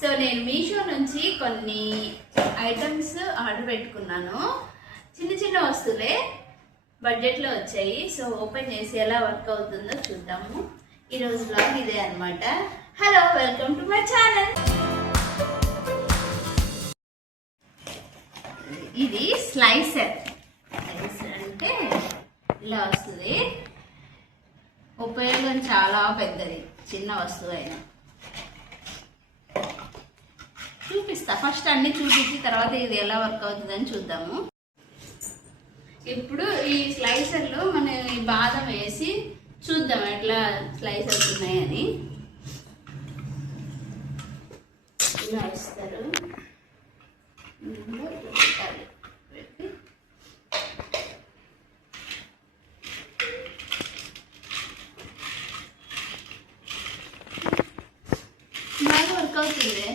So నేను మీషో నుంచి కొన్ని ఐటమ్స్ ఆర్డర్ పెట్టుకున్నాను. చిన్న చిన్న వస్తువులే బడ్జెట్లో వచ్చాయి. సో ఓపెన్ చేసి ఎలా వర్క్ అవుతుందో చూద్దాము. ఈరోజు బ్లాగ్ ఇదే అనమాట. Hello, welcome to my channel. ఇది స్లైసర్ అంటే ఇలా వస్తుంది. ఉపయోగం చాలా పెద్దది, చిన్న వస్తువు అయినా. చూపిస్తా, ఫస్ట్ అన్ని చూపించి తర్వాత ఇది ఎలా వర్క్ అవుతుందని చూద్దాము. ఇప్పుడు ఈ స్లైసర్లో మనం ఈ బాదం వేసి చూద్దాం ఎట్లా స్లైస్ అవుతున్నాయని. ఇలా ఇస్తారు, బాగా వర్క్ అవుతుంది.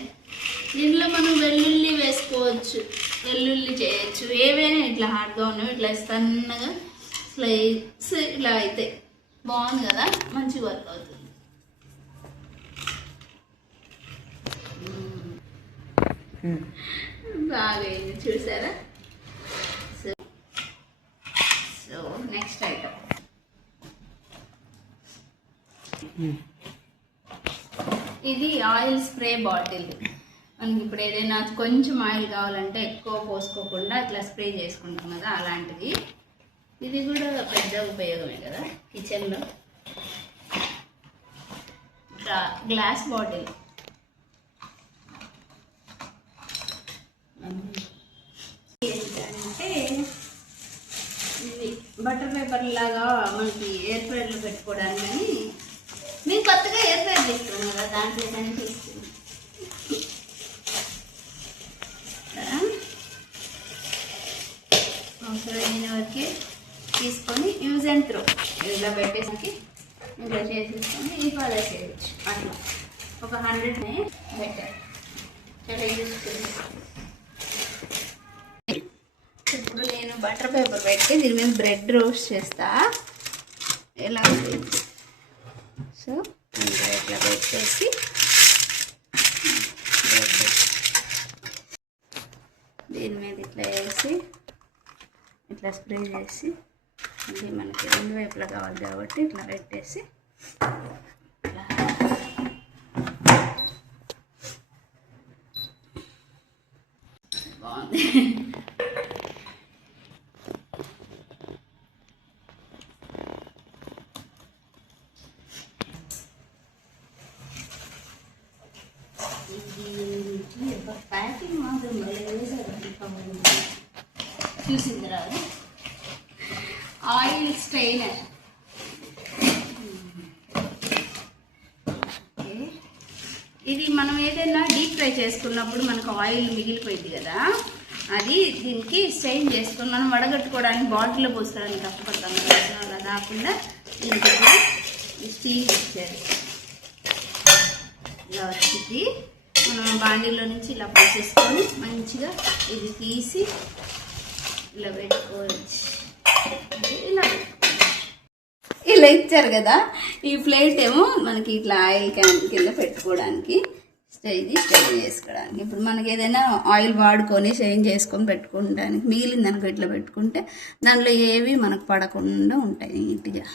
దీంట్లో మనం వెల్లుల్లి వేసుకోవచ్చు, వెల్లుల్లి చేయొచ్చు, ఏవైనా ఇట్లా హార్డ్గా ఉన్నవి ఇట్లా సన్నగా స్లైస్ ఇలా అయితే బాగుంది కదా, మంచి వర్క్ అవుతుంది. బాగా అయింది, చూసారా? సో నెక్స్ట్ ఐటమ్ ఇది ఆయిల్ స్ప్రే బాటిల్. మనకి ఇప్పుడు ఏదైనా కొంచెం ఆయిల్ కావాలంటే ఎక్కువ పోసుకోకుండా అట్లా స్ప్రే చేసుకుంటాం కదా, అలాంటిది. ఇది కూడా పెద్ద ఉపయోగమే కదా కిచెన్లో. గ్లాస్ బాటిల్, ఏంటంటే ఇది బటర్ పేపర్ లాగా మనకి ఎయిర్ ఫ్రైర్లో పెట్టుకోవడానికి. కానీ నేను కొత్తగా ఎయిర్ ఫ్రైర్ తీసుకున్నాను కదా, దాంట్లో కానీ తీసుకున్నాను. అవసరమైన వరకు తీసుకొని యూజ్ అండ్ త్రో ఇలా పెట్టేసి ఇలా చేసేసుకొని ఈ పాలు చేయవచ్చు. అట్లా ఒక 100నే బెటర్, చాలా యూస్ఫుల్. ఇప్పుడు నేను బటర్ పేపర్ పెట్టి దీని మీద బ్రెడ్ రోస్ట్ చేస్తా. ఎలా సో ఇట్లా పెట్టేసి దీని మీద ఇట్లా వేసి ఇట్లా స్ప్రే చేసి, ఇది మనకి రెండు వైపులా కావాలి కాబట్టి ఇట్లా పెట్టేసి బాగుంది. ప్యాకింగ్ మాత్రం చూసింది రాదు. ఆయిల్ స్ట్రైనర్, ఇది మనం ఏదైనా డీప్ ఫ్రై చేసుకున్నప్పుడు మనకు ఆయిల్ మిగిలిపోయింది కదా, అది దీనికి స్ట్రెయిన్ చేసుకొని మనం వడగట్టుకోవడానికి బాటిల్లో పోసుకోవడానికి కష్టపడతాం కదా, అలా కాకుండా దీనికి స్టీల్ ఇచ్చారు. ఇలా వచ్చింది. మనం బాండీలో నుంచి ఇలా పోసేసుకొని మంచిగా ఇది తీసి ఇలా పెట్టుకోవచ్చు. ఇలా ఇచ్చారు కదా, ఈ ప్లేట్ ఏమో మనకి ఇట్లా ఆయిల్ క్యాన్ కింద పెట్టుకోవడానికి, ఇది స్ట్రెయిన్ చేసుకోవడానికి. ఇప్పుడు మనకి ఏదైనా ఆయిల్ వాడుకొని స్ట్రెయిన్ చేసుకొని పెట్టుకోవడానికి మిగిలింది అనుకో, ఇట్లా పెట్టుకుంటే దాంట్లో ఏవి మనకు పడకుండా ఉంటాయి నీట్గా.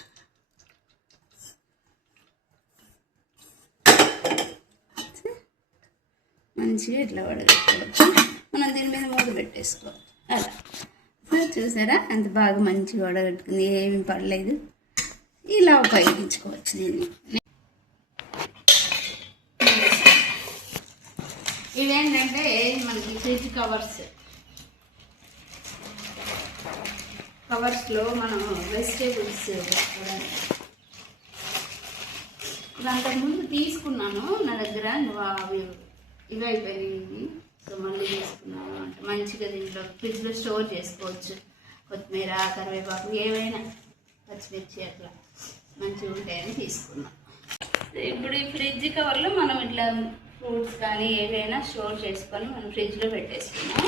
మంచిగా ఇట్లా వడగట్టుకోవచ్చు. మనం దీని మీద మూత పెట్టేసుకోవాలి. అలా చూసారా, అంత బాగా మంచిగా వడగట్టుకుంది, ఏమీ పడలేదు. ఇలా ఉపయోగించుకోవచ్చు దీన్ని. ఇవేంటంటే మనకి ఫ్రిడ్జ్ కవర్స్లో మనం వెజిటేబుల్స్ పెట్టుకోవడానికి. అంతకుముందు తీసుకున్నాను, నా దగ్గర అవి ఇవి అయిపోయినాయి. సో మళ్ళీ తీసుకున్నాను. అంటే మంచిగా దీంట్లో ఫ్రిడ్జ్లో స్టోర్ చేసుకోవచ్చు. కొత్తిమీర, కరివేపాకు, ఏవైనా పచ్చిమిర్చి అట్లా మంచిగా ఉంటాయని తీసుకున్నాం. ఇప్పుడు ఈ ఫ్రిడ్జ్ కవర్లో మనం ఇట్లా ఫ్రూట్స్ కానీ ఏవైనా స్టోర్ చేసుకొని మనం ఫ్రిడ్జ్లో పెట్టేసుకున్నాం.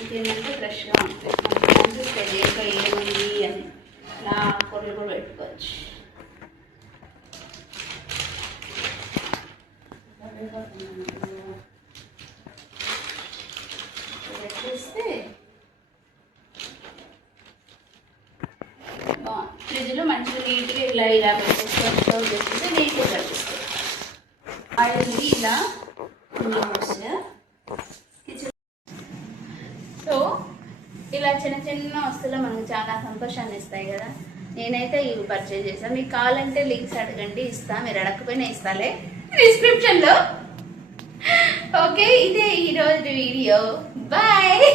ఇంకేంటంటే ఫ్రెష్గా ఉంటాయి, మంచిగా అనిపిస్తుంది. ఇంకా ఏముంది అని ఇలా కూరలు కూడా పెట్టుకోవచ్చు. ఫ్రిడ్జ్లో మంచిగా నీట్గా ఇలా ఇలా పెట్టేసుకొని స్టోర్ చేసుకుంటే నీట్గా కనిపిస్తుంది. ఆయిల్ ఇలా కిచెన్. సో ఇలా చిన్న చిన్న వస్తువులు మనకు చాలా సంతోషాన్ని ఇస్తాయి కదా. నేనైతే ఇవి పర్చేజ్ చేస్తాను. మీకు కావాలంటే లింక్స్ అడగండి, ఇస్తా. మీరు అడగకపోయినా ఇస్తాలే డిస్క్రిప్షన్లో. ఓకే, ఇదే ఈరోజు వీడియో. బాయ్.